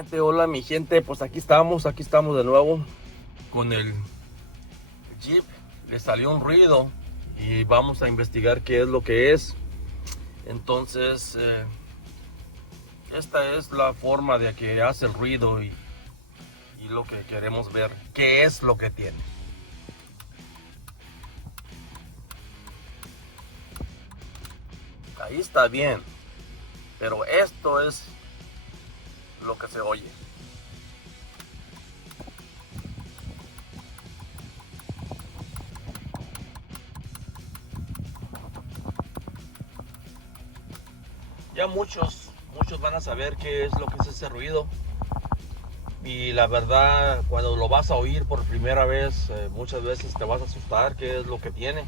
gente, hola mi gente, pues aquí estamos de nuevo con el Jeep. Le salió un ruido y vamos a investigar qué es lo que es. Entonces, esta es la forma de que hace el ruido y lo que queremos ver, qué es lo que tiene. Ahí está bien, pero esto es lo que se oye. Ya muchos van a saber qué es lo que es ese ruido. Y la verdad, cuando lo vas a oír por primera vez, muchas veces te vas a asustar qué es lo que tiene.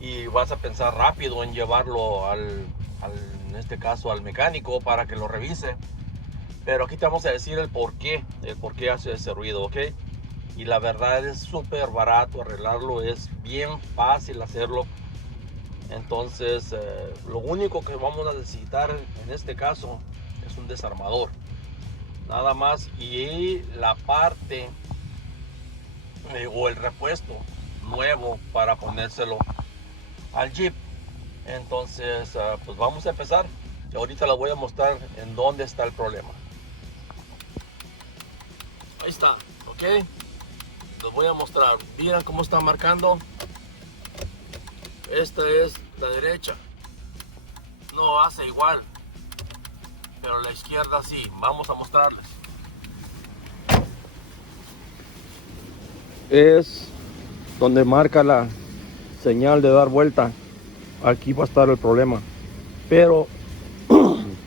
Y vas a pensar rápido en llevarlo en este caso al mecánico para que lo revise. Pero aquí te vamos a decir el por qué hace ese ruido, ¿ok? Y la verdad es súper barato arreglarlo, es bien fácil hacerlo. Entonces, lo único que vamos a necesitar en este caso es un desarmador. Nada más, y la parte o el repuesto nuevo para ponérselo al Jeep. Entonces, pues vamos a empezar. Y ahorita les voy a mostrar en dónde está el problema. Ahí está, ok. Les voy a mostrar. Miren cómo está marcando. Esta es la derecha. No hace igual, pero la izquierda sí. Vamos a mostrarles. Es donde marca la señal de dar vuelta. Aquí va a estar el problema, pero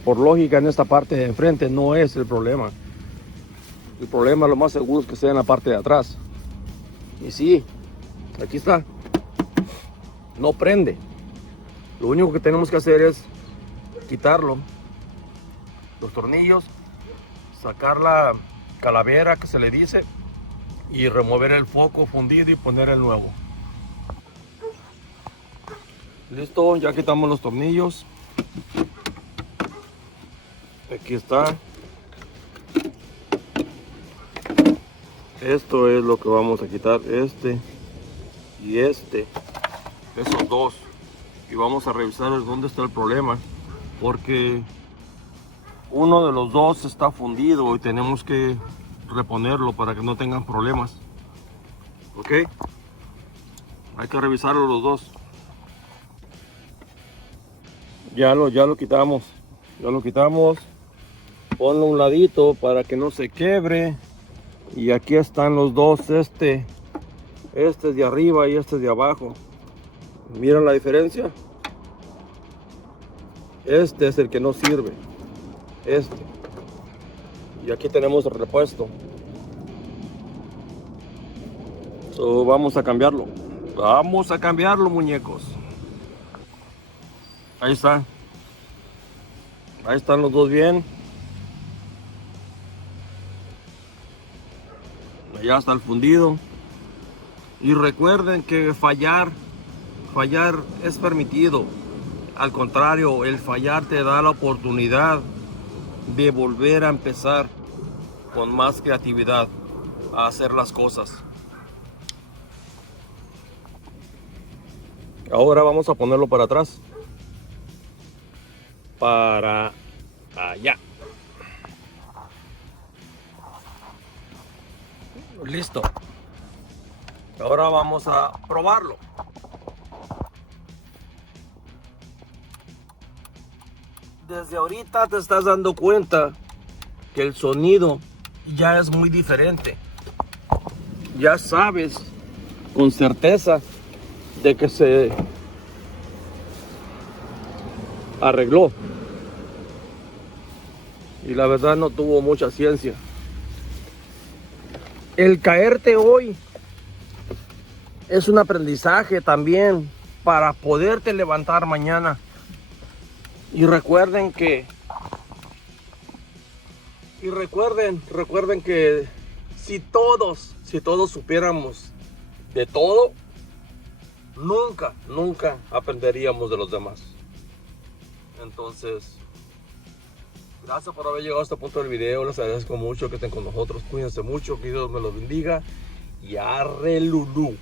por lógica en esta parte de enfrente no es el problema. El problema lo más seguro es que sea en la parte de atrás. Y sí, aquí está, no prende. Lo único que tenemos que hacer es quitarlo, los tornillos, sacar la calavera que se le dice y remover el foco fundido y poner el nuevo. Listo, ya quitamos los tornillos. Aquí está. Esto es lo que vamos a quitar, este y este, esos dos. Y vamos a revisar dónde está el problema, porque uno de los dos está fundido y tenemos que reponerlo para que no tengan problemas. Ok, hay que revisarlo los dos. Ya lo quitamos, ponlo a un ladito para que no se quebre. Y aquí están los dos, este es de arriba y este es de abajo. ¿Miran la diferencia? Este es el que no sirve, este. Y aquí tenemos el repuesto. So, vamos a cambiarlo. Vamos a cambiarlo, muñecos. Ahí está. Ahí están los dos bien. Allá está el fundido. Y recuerden que fallar es permitido. Al contrario, el fallar te da la oportunidad de volver a empezar con más creatividad a hacer las cosas. Ahora vamos a ponerlo para atrás. Para allá. Listo. Ahora vamos a probarlo. Desde ahorita te estás dando cuenta que el sonido ya es muy diferente. Ya sabes con certeza de que se arregló. Y la verdad no tuvo mucha ciencia. El caerte hoy es un aprendizaje también para poderte levantar mañana. Y recuerden que si todos supiéramos de todo, nunca aprenderíamos de los demás. Entonces, Gracias por haber llegado a este punto del video. Les agradezco mucho que estén con nosotros. Cuídense mucho, que Dios me los bendiga. Y arre Lulú.